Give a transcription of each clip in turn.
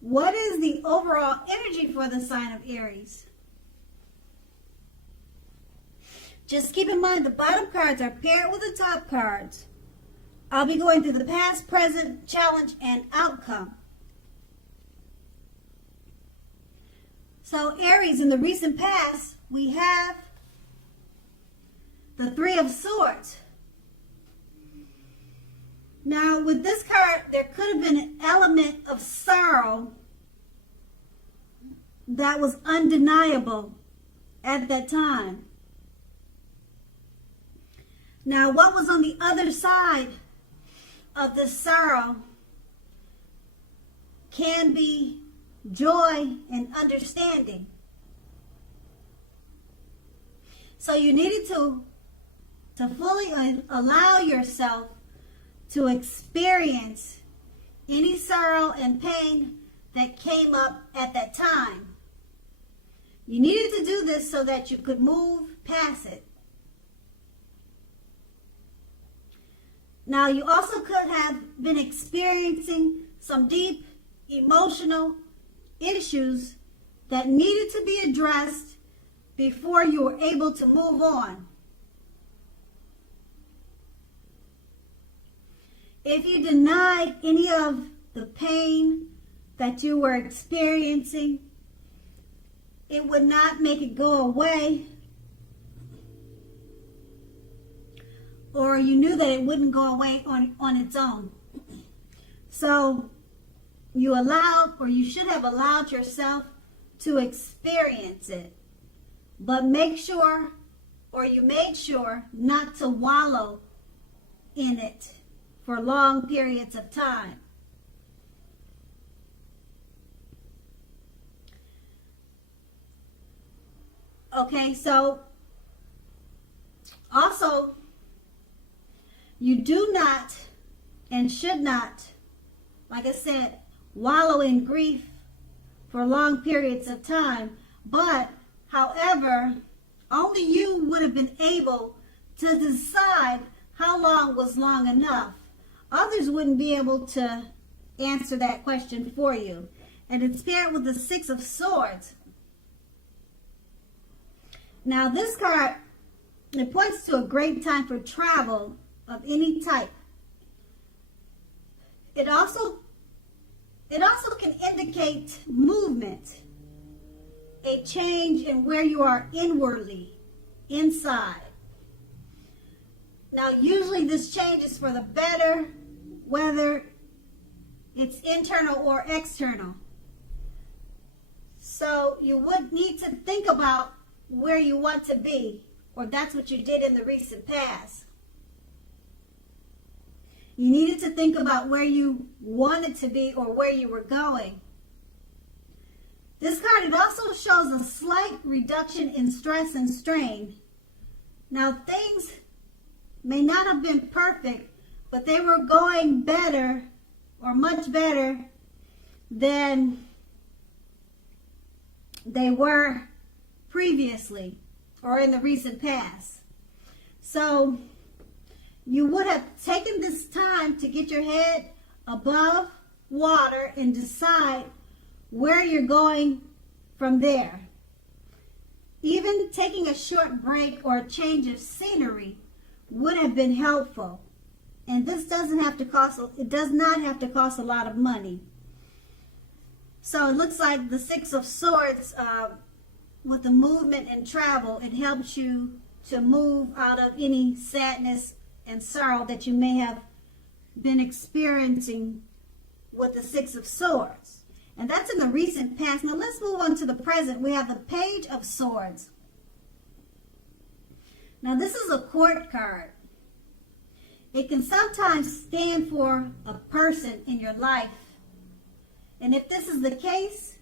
What is the overall energy for the sign of Aries? Just keep in mind the bottom cards are paired with the top cards. I'll be going through the past, present, challenge, and outcome. So Aries, in the recent past, we have the Three of Swords. Now, with this card, there could have been an element of sorrow that was undeniable at that time. Now, what was on the other side of the sorrow can be joy and understanding. So you needed to fully allow yourself to experience any sorrow and pain that came up at that time. You needed to do this so that you could move past it. Now, you also could have been experiencing some deep emotional issues that needed to be addressed before you were able to move on. If you denied any of the pain that you were experiencing, it would not make it go away. Or you knew that it wouldn't go away on its own. So you allowed, or you should have allowed yourself to experience it. But make sure, or you made sure, not to wallow in it for long periods of time. Okay, so also, you do not and should not, like I said, wallow in grief for long periods of time. But, however, only you would have been able to decide how long was long enough. Others wouldn't be able to answer that question for you. And it's paired with the Six of Swords. Now, this card, it points to a great time for travel of any type. It also can indicate movement, a change in where you are inwardly, inside. Now, usually this change is for the better, whether it's internal or external. So you would need to think about where you want to be, or that's what you did in the recent past. You needed to think about where you wanted to be or where you were going. This card, it also shows a slight reduction in stress and strain. Now, things may not have been perfect, but they were going better, or much better, than they were previously or in the recent past. So you would have taken this time to get your head above water and decide where you're going from there. Even taking a short break or a change of scenery would have been helpful. And this doesn't have to cost, it does not have to cost a lot of money. So it looks like the Six of Swords, with the movement and travel, it helps you to move out of any sadness and sorrow that you may have been experiencing with the Six of Swords. And that's in the recent past. Now let's move on to the present. We have the Page of Swords. Now this is a court card. It can sometimes stand for a person in your life. And if this is the case,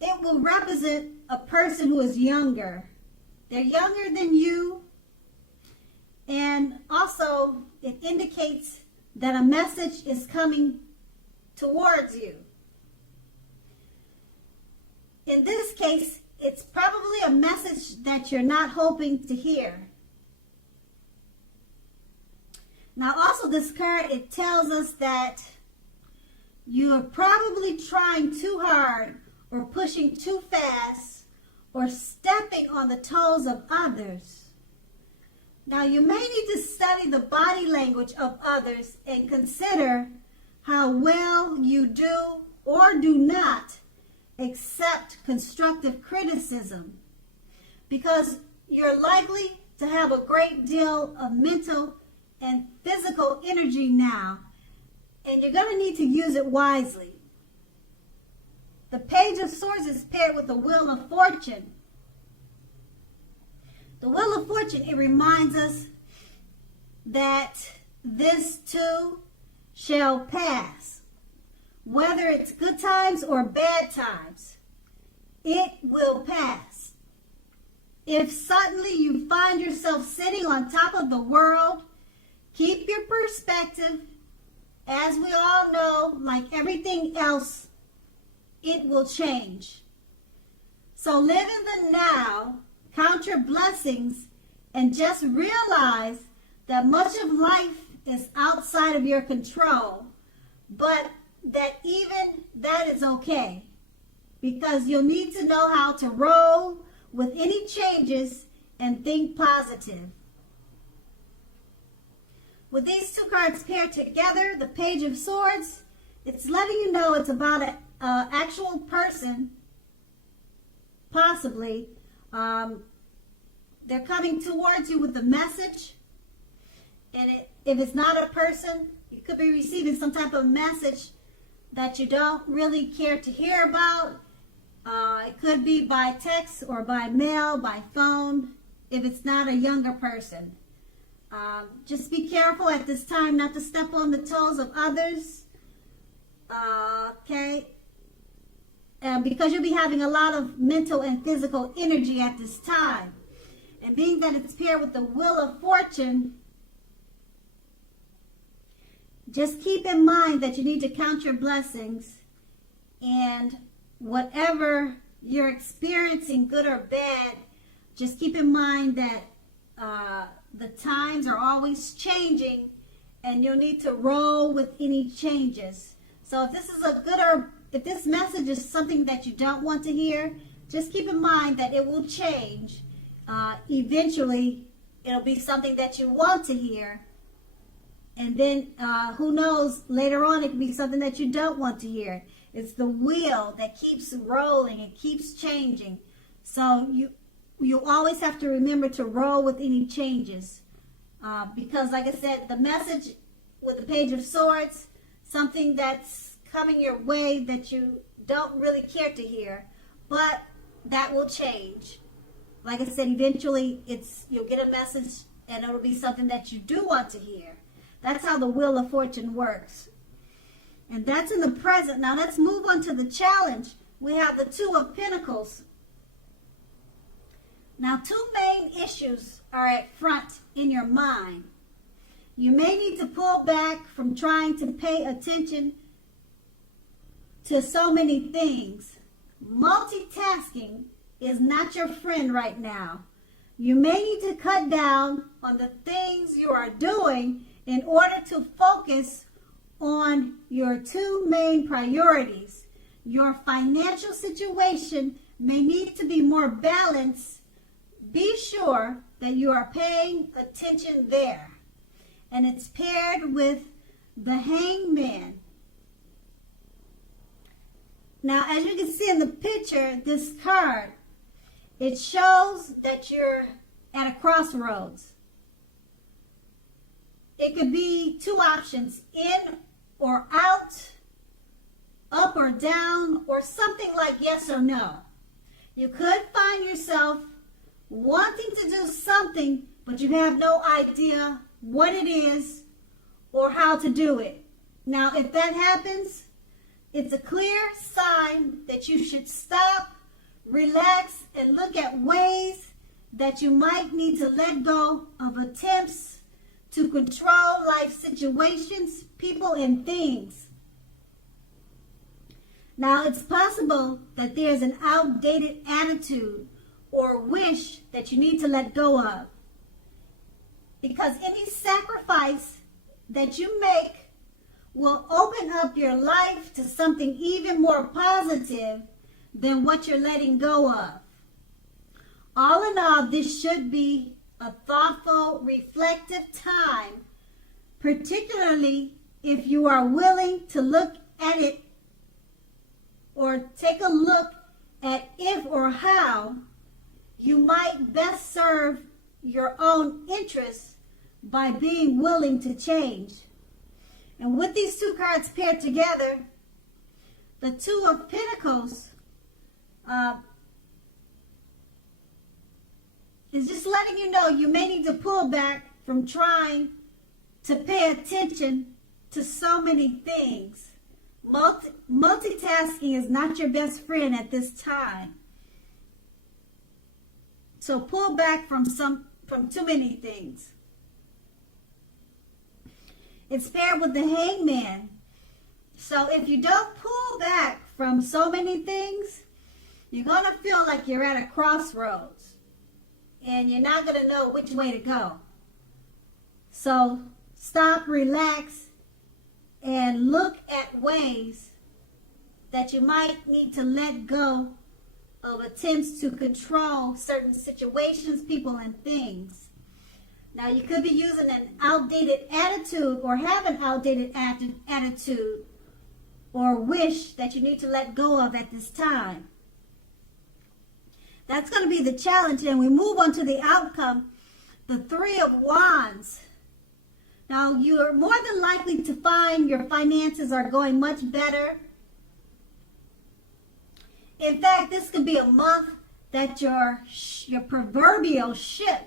it will represent a person who is younger. They're younger than you. And also, it indicates that a message is coming towards you. In this case, it's probably a message that you're not hoping to hear. Now, also this card, it tells us that You are probably trying too hard or pushing too fast or stepping on the toes of others. Now, you may need to study the body language of others and consider how well you do or do not accept constructive criticism, because you're likely to have a great deal of mental and physical energy now, and you're going to need to use it wisely. The Page of Swords is paired with the Wheel of Fortune. The Wheel of Fortune, it reminds us that this too shall pass. Whether it's good times or bad times, it will pass. If suddenly you find yourself sitting on top of the world, keep your perspective. As we all know, like everything else, it will change. So live in the now, count your blessings, and just realize that much of life is outside of your control, but that even that is okay, because you'll need to know how to roll with any changes and think positive. With these two cards paired together, the Page of Swords, it's letting you know it's about an actual person, possibly. They're coming towards you with a message. And if it's not a person, you could be receiving some type of message that you don't really care to hear about. It could be by text or by mail, by phone, if it's not a younger person. Just be careful at this time not to step on the toes of others. Okay? Because you'll be having a lot of mental and physical energy at this time. And being that it's paired with the Wheel of Fortune, just keep in mind that you need to count your blessings, and whatever you're experiencing, good or bad, just keep in mind that the times are always changing, and you'll need to roll with any changes. So if this is if this message is something that you don't want to hear, just keep in mind that it will change. Eventually, it'll be something that you want to hear. And then, who knows, later on it can be something that you don't want to hear. It's the wheel that keeps rolling and keeps changing. So you always have to remember to roll with any changes. Because, like I said, the message with the Page of Swords, something that's coming your way that you don't really care to hear, but that will change. Like I said, eventually you'll get a message and it'll be something that you do want to hear. That's how the Wheel of Fortune works. And that's in the present. Now let's move on to the challenge. We have the Two of Pentacles. Now, two main issues are at front in your mind. You may need to pull back from trying to pay attention to so many things. Multitasking is not your friend right now. You may need to cut down on the things you are doing in order to focus on your two main priorities. Your financial situation may need to be more balanced. Be sure that you are paying attention there. And it's paired with the Hangman. Now, as you can see in the picture, this card, it shows that you're at a crossroads. It could be two options, in or out, up or down, or something like yes or no. You could find yourself wanting to do something, but you have no idea what it is or how to do it. Now, if that happens, it's a clear sign that you should stop, relax, and look at ways that you might need to let go of attempts to control life situations, people, and things. Now, it's possible that there's an outdated attitude or wish that you need to let go of, because any sacrifice that you make will open up your life to something even more positive than what you're letting go of. All in all, this should be a thoughtful, reflective time, particularly if you are willing to look at it or take a look at if or how you might best serve your own interests by being willing to change. And with these two cards paired together, the Two of Pentacles is just letting you know you may need to pull back from trying to pay attention to so many things. Multitasking is not your best friend at this time. So pull back from too many things. It's paired with the Hangman. So if you don't pull back from so many things, you're going to feel like you're at a crossroads and you're not going to know which way to go. So stop, relax, and look at ways that you might need to let go of attempts to control certain situations, people, and things. Now, you could be using an outdated attitude or have an outdated attitude or wish that you need to let go of at this time. That's going to be the challenge. And we move on to the outcome, the Three of Wands. Now, you are more than likely to find your finances are going much better. In fact, this could be a month that your proverbial ship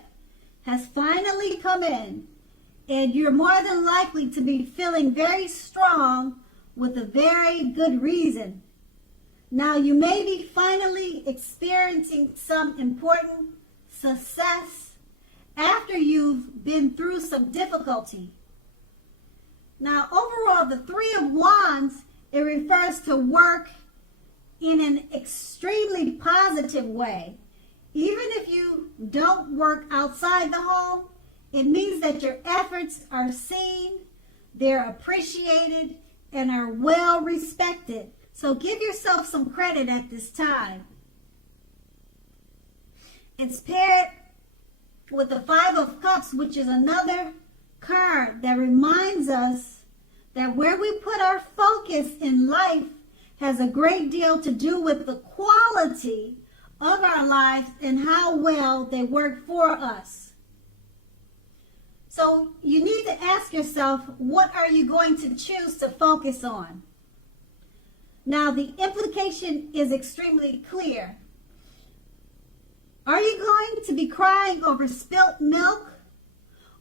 has finally come in, and you're more than likely to be feeling very strong with a very good reason. Now, you may be finally experiencing some important success after you've been through some difficulty. Now, overall, the Three of Wands, it refers to work in an extremely positive way. Even if you don't work outside the home, it means that your efforts are seen, they're appreciated, and are well respected. So give yourself some credit at this time. It's paired with the Five of Cups, which is another card that reminds us that where we put our focus in life has a great deal to do with the quality of our lives and how well they work for us. So you need to ask yourself, what are you going to choose to focus on? Now, the implication is extremely clear. Are you going to be crying over spilt milk?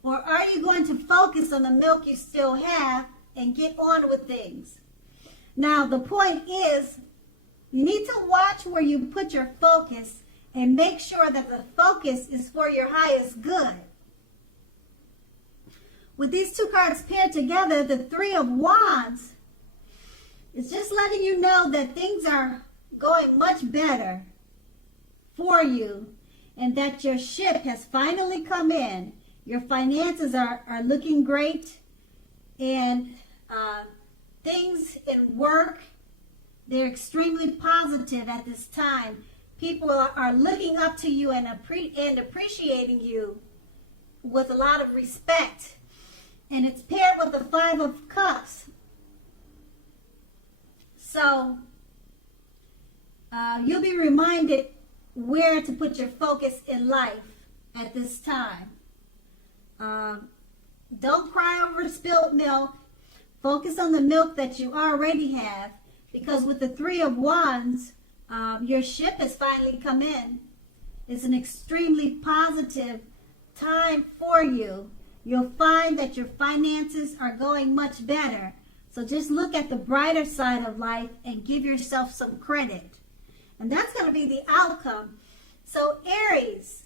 Or are you going to focus on the milk you still have and get on with things? Now, the point is, you need to watch where you put your focus and make sure that the focus is for your highest good. With these two cards paired together, the Three of Wands is just letting you know that things are going much better for you and that your ship has finally come in. Your finances are looking great, and things in work, they're extremely positive at this time. People are looking up to you and appreciating you with a lot of respect. And it's paired with the Five of Cups. So you'll be reminded where to put your focus in life at this time. Don't cry over spilled milk. Focus on the milk that you already have, because with the Three of Wands, your ship has finally come in. It's an extremely positive time for you. You'll find that your finances are going much better. So just look at the brighter side of life and give yourself some credit. And that's going to be the outcome. So Aries,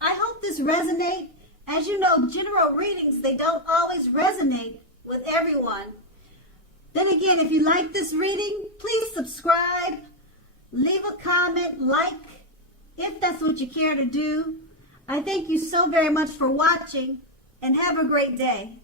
I hope this resonates. As you know, general readings, they don't always resonate with everyone. Then again, if you like this reading, please subscribe, leave a comment, like, if that's what you care to do. I thank you so very much for watching, and have a great day.